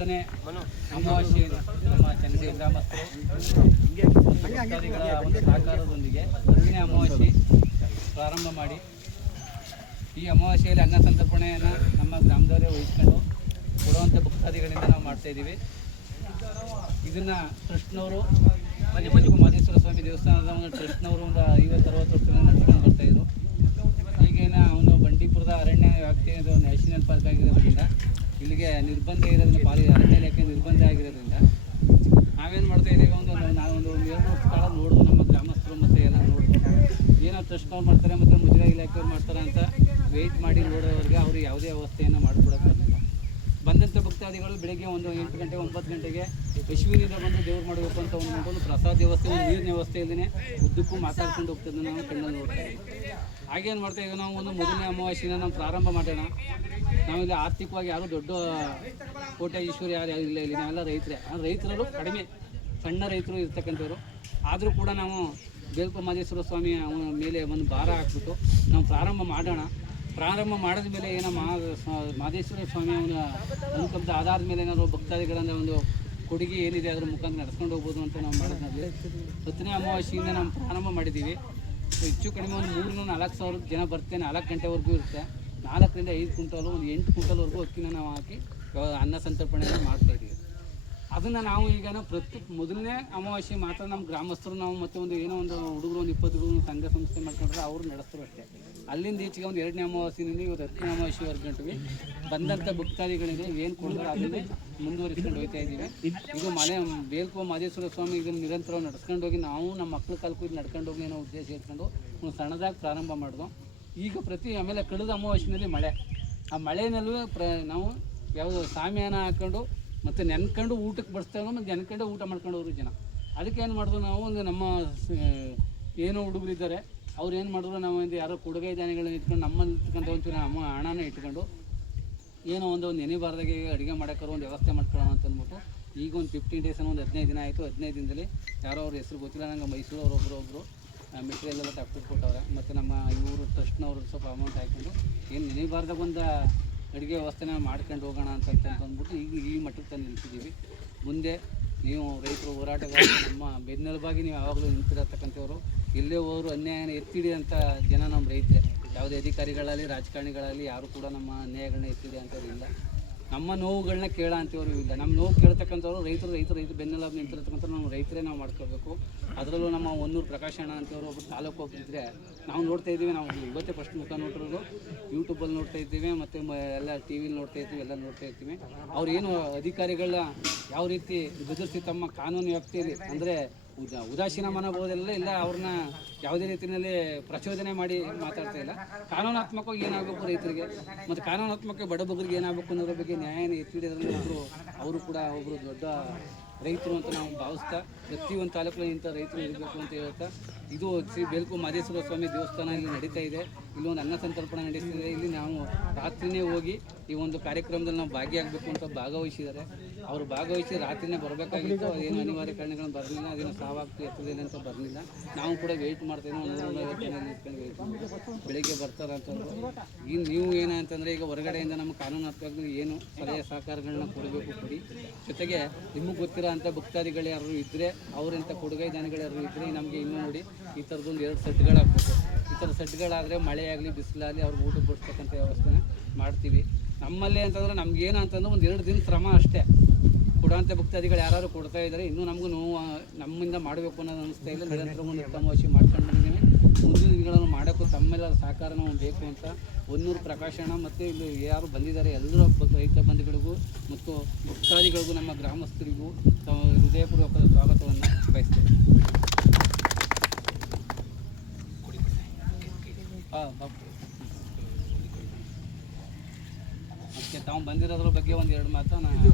10ನೇ ಅಮಾವಾಸ್ಯೆ ನಮ್ಮ ಚನ್ನಗಿರಿ ಗ್ರಾಮಸ್ಥರು ಭಕ್ತಾದಿಗಳ ಒಂದು ಸಹಕಾರದೊಂದಿಗೆ 10ನೇ ಅಮಾವಾಸ್ಯೆ ಪ್ರಾರಂಭ ಮಾಡಿ ಈ ಅಮಾವಾಸ್ಯೆಯಲ್ಲಿ ಅನ್ನ ಸಂತರ್ಪಣೆಯನ್ನು ನಮ್ಮ ಗ್ರಾಮದವರೇ ವಹಿಸ್ಕೊಂಡು ಕೊಡುವಂಥ ಭಕ್ತಾದಿಗಳಿಂದ ನಾವು ಮಾಡ್ತಾಯಿದ್ದೀವಿ. ಇದನ್ನು ಟ್ರಸ್ಟ್ನವರು ಮಾದೇಶ್ವರ ಸ್ವಾಮಿ ದೇವಸ್ಥಾನದ ಒಂದು ಟ್ರಸ್ಟ್ನವರು ಒಂದು 50-60 ವರ್ಷದಿಂದ ನಡೆಸ್ಕೊಂಡು ಬರ್ತಾಯಿದ್ರು. ಈಗೇನ ಅವನು ಬಂಡೀಪುರದ ಅರಣ್ಯ ವ್ಯಾಪ್ತಿ ನ್ಯಾಷನಲ್ ಪಾರ್ಕ್ ಆಗಿರೋದ್ರಿಂದ ಇಲ್ಲಿಗೆ ನಿರ್ಬಂಧ ಇರೋದ್ರಿಂದ ಅರಣ್ಯ ಇಲಾಖೆ ನಿರ್ಬಂಧ ಆಗಿರೋದ್ರಿಂದ ನಾವೇನು ಮಾಡ್ತಾಯಿದ್ದೀವಿ, ನಾವೊಂದು 2 ವರ್ಷ ಕಾಲ ನೋಡಿದ್ವು. ನಮ್ಮ ಗ್ರಾಮಸ್ಥರು ಮತ್ತು ಎಲ್ಲ ನೋಡಿದ್ವು ಏನೋ ಟ್ರಸ್ಟ್ನವ್ರು ಮಾಡ್ತಾರೆ ಮತ್ತು ಮುಜರಾ ಇಲಾಖೆಯವ್ರು ಮಾಡ್ತಾರೆ ಅಂತ ವೆಯ್ಟ್ ಮಾಡಿ ನೋಡೋರಿಗೆ ಅವರು ಯಾವುದೇ ವ್ಯವಸ್ಥೆಯನ್ನು ಮಾಡಿಕೊಡೋಕ್ಕಾಗಲ್ಲ. ಬಂದಂಥ ಭಕ್ತಾದಿಗಳು ಬೆಳಗ್ಗೆ ಒಂದು 8 ಗಂಟೆ 9 ಗಂಟೆಗೆ ಅಶ್ವಿನಿಂದ ಬಂದು ದೇವ್ರು ಮಾಡಬೇಕು ಅಂತ ಒಂದು ಪ್ರಸಾದ ವ್ಯವಸ್ಥೆ, ಒಂದು ನೀರಿನ ವ್ಯವಸ್ಥೆ ಇಲ್ಲದೇ ಉದ್ದಕ್ಕೂ ಮಾತಾಡ್ಕೊಂಡು ಹೋಗ್ತದೆ. ನಾವು ಕಣ್ಣಲ್ಲಿ ನೋಡ್ತಾ ಇದ್ದೀವಿ. ಹಾಗೇನು ಮಾಡ್ತಾ ಇದ್ದೀವಿ, ನಾವು ಒಂದು 1ನೇ ಅಮಾವಾಸ್ಯೆನ ನಾವು ಪ್ರಾರಂಭ ಮಾಡೋಣ. ನಾವಿಲ್ಲಿ ಆರ್ಥಿಕವಾಗಿ ಯಾರು ದೊಡ್ಡ ಕೋಟ್ಯಾಧೀಶ್ವರ ಯಾರು ಇಲ್ಲ, ಇಲ್ಲಿ ನಾವೆಲ್ಲ ರೈತರು ಕಡಿಮೆ, ಸಣ್ಣ ರೈತರು ಇರ್ತಕ್ಕಂಥವ್ರು. ಆದರೂ ಕೂಡ ನಾವು ಬೇಲ್ಕೋ ಮಾದೇಶ್ವರ ಸ್ವಾಮಿಯ ಮೇಲೆ ಒಂದು ಭಾರ ಹಾಕ್ಬಿಟ್ಟು ನಾವು ಪ್ರಾರಂಭ ಮಾಡೋಣ. ಪ್ರಾರಂಭ ಮಾಡಿದ ಮೇಲೆ ಏನೋ ಮಾದೇಶ್ವರ ಸ್ವಾಮಿ ಅವನ ಅನುಕಂಪದ ಆಧಾರದ ಮೇಲೆ ಏನಾದ್ರು ಭಕ್ತಾದಿಗಳಿಂದ ಒಂದು ಕೊಡುಗೆ ಏನಿದೆ ಅದರ ಮುಖಾಂತರ ನಡೆಸ್ಕೊಂಡು ಹೋಗ್ಬೋದು ಅಂತ ನಾವು ಮಾಡೋದ್ರಲ್ಲಿ 10ನೇ ಅಮಾವಾಸ್ಯೆಯಿಂದ ನಾವು ಪ್ರಾರಂಭ ಮಾಡಿದ್ದೀವಿ. ಹೆಚ್ಚು ಕಡಿಮೆ ಒಂದು 3-4 ಸಾವಿರ ಜನ ಬರ್ತೇನೆ. 4 ಗಂಟೆವರೆಗೂ ಇರುತ್ತೆ. 4ರಿಂದ 5 ಕ್ವಿಂಟಲು, ಒಂದು 8 ಕ್ವಿಂಟಲ್ವರೆಗೂ ಅಕ್ಕಿನ ನಾವು ಹಾಕಿ ಅನ್ನ ಸಂತರ್ಪಣೆಯನ್ನು ಮಾಡ್ತಾಯಿದ್ದೀವಿ. ಅದನ್ನು ನಾವು ಈಗ ಮೊದಲನೇ ಅಮಾವಾಸ್ಯೆ ಮಾತ್ರ ನಮ್ಮ ಗ್ರಾಮಸ್ಥರು ನಾವು ಮತ್ತು ಒಂದು ಏನೋ ಒಂದು ಹುಡುಗರು ಒಂದು 20 ಹುಡುಗರು ಸಂಘ ಸಂಸ್ಥೆ ಮಾಡ್ಕೊಂಡ್ರೆ ಅವರು ನಡೆಸ್ತಾರೆ ಅಷ್ಟೇ. ಅಲ್ಲಿಂದ ಈಚೆಗೆ ಒಂದು 2ನೇ ಅಮಾವಾಸ್ಯೆಯಿಂದ ಇವತ್ತು 10ನೇ ಅಮಾವಾಸ್ಯೆವರೆಗೆ ಗಂಟೆಗೆ ಬಂದಂಥ ಭಕ್ತಾದಿಗಳಿಗೆ ಏನು ಕೊಡ್ತಾರೆ ಅದನ್ನೇ ಮುಂದುವರಿಸ್ಕೊಂಡು ಹೋಗ್ತಾ ಇದ್ದೀವಿ. ಇದು ಬೇಲ್ಕೋ ಮಾದೇಶ್ವರ ಸ್ವಾಮಿ ಇದನ್ನು ನಿರಂತರ ನಡೆಸ್ಕೊಂಡು ಹೋಗಿ ನಾವು ನಮ್ಮ ಮಕ್ಕಳ ಕಾಲಕ್ಕೂ ಇದು ನಡ್ಕೊಂಡು ಹೋಗಿ ಏನೋ ಉದ್ದೇಶ ಇಟ್ಕೊಂಡು ಒಂದು ಸಣ್ಣದಾಗಿ ಪ್ರಾರಂಭ ಮಾಡಿದ್ವು. ಈಗ ಆಮೇಲೆ ಕಳೆದ ಅಮಾವಾಸ್ಯೆಯಲ್ಲಿ ಮಳೆ, ಆ ಮಳೆಯಲ್ಲೂ ನಾವು ಯಾವುದು ಸಾಮ್ಯಾನ ಹಾಕ್ಕೊಂಡು ಮತ್ತು ನೆನ್ಕೊಂಡು ಊಟಕ್ಕೆ ಬಡಿಸ್ತಾಗ ಮತ್ತು ನೆನ್ಕೊಂಡೆ ಊಟ ಮಾಡ್ಕೊಂಡು ಹೋದ್ರು ಜನ. ಅದಕ್ಕೆ ಏನು ಮಾಡಿದ್ರು ನಾವು ಒಂದು ನಮ್ಮ ಏನೋ ಹುಡುಗರು ಇದ್ದಾರೆ ಅವ್ರು ಏನು ಮಾಡಿದ್ರು, ನಾವು ಒಂದು ಯಾರೋ ಕೊಡುಗೆ ದಾನಿಗಳನ್ನ ಇಟ್ಕೊಂಡು ನಮ್ಮಲ್ಲಿ ಇಟ್ಕೊಂತ ಒಂಚೂರು ನಮ್ಮ ಹಣನ ಇಟ್ಕೊಂಡು ಏನೋ ಒಂದು ನೆನೆಬಾರ್ದಾಗೆ ಅಡುಗೆ ಮಾಡೋಕ್ಕಾರು ಒಂದು ವ್ಯವಸ್ಥೆ ಮಾಡ್ಕೊಳ್ಳೋಣ ಅಂತ ಅಂದ್ಬಿಟ್ಟು ಈಗ ಒಂದು 15 ಡೇಸ್ ಒಂದು 15 ದಿನ ಆಯಿತು. 15 ದಿನದಲ್ಲಿ ಯಾರೋ ಅವ್ರ ಹೆಸರು ಗೊತ್ತಿಲ್ಲ ನಂಗೆ, ಮೈಸೂರವ್ರು ಒಬ್ಬರು ಮೆಟೀರಿಯಲ್ ಎಲ್ಲ ತಕ್ಬಿಟ್ಟು ಕೊಟ್ಟವ್ರೆ. ಮತ್ತು ನಮ್ಮ ಇವರು ಟ್ರಸ್ಟ್ನವರು ಸ್ವಲ್ಪ ಅಮೌಂಟ್ ಹಾಕ್ಕೊಂಡು ಏನು ನೆನೆಬಾರ್ದಾಗ ಒಂದು ಅಡುಗೆ ವ್ಯವಸ್ಥೆನ ಮಾಡ್ಕೊಂಡು ಹೋಗೋಣ ಅಂತ ಅಂದ್ಬಿಟ್ಟು ಈಗ ಈ ಮಟ್ಟಕ್ಕೆ ತಂದು ನಿಲ್ಸಿದ್ದೀವಿ. ಮುಂದೆ ನೀವು ರೈತರು ಹೋರಾಟಗಾರರು ನಮ್ಮ ಬೆನ್ನೆಲುಬಾಗಿ ನೀವು ಯಾವಾಗಲೂ ನಿಂತಿರತಕ್ಕಂಥವ್ರು, ಎಲ್ಲೇ ಹೋದ್ರು ಅನ್ಯಾಯನ ಎತ್ತಿಡಿ ಅಂತ ಜನ ನಮ್ಮ ರೈತರೇ. ಯಾವುದೇ ಅಧಿಕಾರಿಗಳಲ್ಲಿ ರಾಜಕಾರಣಿಗಳಲ್ಲಿ ಯಾರು ಕೂಡ ನಮ್ಮ ಅನ್ಯಾಯಗಳನ್ನ ಎತ್ತಿಡಿ ಅಂತವ್ರು ಇಲ್ಲ. ನಮ್ಮ ನೋವುಗಳನ್ನ ಕೇಳ ಅಂತವ್ರು ಇಲ್ಲ. ನಮ್ಮ ನೋವು ಕೇಳ್ತಕ್ಕಂಥವ್ರು ರೈತರು ಬೆನ್ನೆಲುಬು ನಿಂತಿರತಕ್ಕಂಥ ನಮ್ಮ ರೈತರೇ ನಾವು ಮಾಡ್ಕೋಬೇಕು. ಅದರಲ್ಲೂ ನಮ್ಮ ಹೊನ್ನೂರು ಪ್ರಕಾಶ್ ಅಣ್ಣ ಅಂತವ್ರು ಒಬ್ಬರು ತಾಲೂಕು ಹೋಗ್ತಿದ್ರೆ ನಾವು ನೋಡ್ತಾ ಇದ್ದೀವಿ. ನಾವು ಇವತ್ತೇ ಫಸ್ಟ್ ಮುಖ ನೋಡಿರೋದು ಯೂಟ್ಯೂಬಲ್ಲಿ ನೋಡ್ತಾ ಇದ್ದೀವಿ ಮತ್ತು ಎಲ್ಲ ಟಿ ವಿಲಿ ನೋಡ್ತಾ ಇರ್ತೀವಿ, ಎಲ್ಲ ನೋಡ್ತಾ ಇರ್ತೀವಿ. ಅವ್ರು ಏನು ಅಧಿಕಾರಿಗಳನ್ನ ಯಾವ ರೀತಿ ಬೆದರಿಸಿ ತಮ್ಮ ಕಾನೂನು ವ್ಯಾಪ್ತಿಯಲ್ಲಿ ಅಂದರೆ ಉದಾಸೀನ ಮನೋಭಾವದಲ್ಲ ಇಲ್ಲ, ಅವ್ರನ್ನ ಯಾವುದೇ ರೀತಿಯಲ್ಲಿ ಪ್ರಚೋದನೆ ಮಾಡಿ ಮಾತಾಡ್ತಾ ಇಲ್ಲ. ಕಾನೂನಾತ್ಮಕವಾಗಿ ಏನಾಗಬೇಕು ರೈತರಿಗೆ ಮತ್ತು ಕಾನೂನಾತ್ಮಕ ಬಡಬಗ್ರಿಗೆ ಏನಾಗಬೇಕು ಅನ್ನೋದ್ರ ಬಗ್ಗೆ ನ್ಯಾಯನ ಎತ್ತಿಡಿದ್ರಲ್ಲಿ ಅವರು ಕೂಡ ಒಬ್ಬರು ದೊಡ್ಡ ರೈತರು ಅಂತ ನಾವು ಭಾವಿಸ್ತಾ ಪ್ರತಿಯೊಂದು ತಾಲೂಕಿನಲ್ಲಿ ಇಂಥ ರೈತರು ಇರಬೇಕು ಅಂತ ಹೇಳ್ತಾ ಇದು ಶ್ರೀ ಬೇಲ್ಕೋ ಮಾದೇಶ್ವರ ಸ್ವಾಮಿ ದೇವಸ್ಥಾನ ಇಲ್ಲಿ ನಡೀತಾ ಇದೆ. ಇಲ್ಲೊಂದು ಅನ್ನ ಸಂತರ್ಪಣೆ ನಡೆಸ್ತಿದೆ. ಇಲ್ಲಿ ನಾವು ರಾತ್ರಿನೇ ಹೋಗಿ ಈ ಒಂದು ಕಾರ್ಯಕ್ರಮದಲ್ಲಿ ನಾವು ಭಾಗಿಯಾಗಬೇಕು ಅಂತ ಭಾಗವಹಿಸಿದ್ದಾರೆ. ಅವರು ಭಾಗವಹಿಸಿ ರಾತ್ರಿನೇ ಬರಬೇಕಾಗಿತ್ತು. ಏನು ಅನಿವಾರ್ಯ ಕಾರಣಗಳನ್ನು ಬರಲಿಲ್ಲ, ಅದೇನೋ ಸಾವಾಗ್ತು ಎತ್ತದಿಲ್ಲ ಅಂತ ಬರಲಿಲ್ಲ. ನಾವು ಕೂಡ ವೆಯ್ಟ್ ಮಾಡ್ತಾಯಿದ್ವಿ. 150 ಜನ ನಿಂತ್ಕೊಂಡು ವೆಯ್ಟ್ ಮಾಡಿ ಬೆಳಿಗ್ಗೆ ಬರ್ತಾರೆ ಅಂತಂದ್ರು. ಈಗ ನೀವು ಏನಂತಂದರೆ ಈಗ ಹೊರಗಡೆಯಿಂದ ನಮ್ಮ ಕಾನೂನಾತ್ಮಕವಾಗಿ ಏನು ಸಲಹೆ ಸಹಕಾರಗಳನ್ನ ಕೊಡಬೇಕು ಕೊಡಿ. ಜೊತೆಗೆ ನಿಮಗೆ ಗೊತ್ತಿರೋ ಅಂಥ ಭಕ್ತಾದಿಗಳು ಯಾರು ಇದ್ದರೆ ಅವರಂಥ ಕೊಡುಗೆ ದಾನಿಗಳು ಯಾರು ಇದ್ದರೆ ನಮಗೆ ಇನ್ನೂ ನೋಡಿ ಈ ಥರದೊಂದು 2 ಸೆಟ್ಗಳಾಗಬೇಕು. ಈ ಥರ ಸೆಟ್ಗಳಾದರೆ ಮಳೆ ಆಗಲಿ ಬಿಸಿಲಾಗಲಿ ಅವ್ರಿಗೆ ಊಟಕ್ಕೆ ಬಡಿಸ್ತಕ್ಕಂಥ ವ್ಯವಸ್ಥೆನ ಮಾಡ್ತೀವಿ. ನಮ್ಮಲ್ಲೇ ಅಂತಂದ್ರೆ ನಮಗೇನು ಅಂತಂದ್ರೆ ಒಂದು 2 ದಿನ ಶ್ರಮ ಅಷ್ಟೇ. ಕೊಡುವಂಥ ಭಕ್ತಾದಿಗಳು ಯಾರು ಕೊಡ್ತಾ ಇದ್ದಾರೆ. ಇನ್ನೂ ನಮಗೂ ನೋವು ನಮ್ಮಿಂದ ಮಾಡಬೇಕು ಅನ್ನೋದು ಅನಿಸ್ತಾ ಇಲ್ಲ. ನಿರಂತರ ಒಂದು ಅಮಾವಾಸ್ಯೆ ಮಾಡ್ಕೊಂಡು ಬಂದಿದ್ದೀವಿ. ಮುಂದಿನ ದಿನಗಳನ್ನು ಮಾಡೋಕ್ಕೂ ತಮ್ಮೆಲ್ಲರ ಸಹಕಾರ ನಾವು ಬೇಕು ಅಂತ ಹೊನ್ನೂರು ಪ್ರಕಾಶನ ಮತ್ತು ಇಲ್ಲಿ ಯಾರು ಬಂದಿದ್ದಾರೆ ಎಲ್ಲರೂ ರೈತ ಬಂಧುಗಳಿಗೂ ಮತ್ತು ಭಕ್ತಾದಿಗಳಿಗೂ ನಮ್ಮ ಗ್ರಾಮಸ್ಥರಿಗೂ ಹೃದಯಪೂರ್ವಕದ ಸ್ವಾಗತವನ್ನು ಬಯಸ್ತೇವೆ. ಅದಕ್ಕೆ ತಾವು ಬಂದಿರೋದ್ರ ಬಗ್ಗೆ ಒಂದು 2 ಮಾತು ನಾನು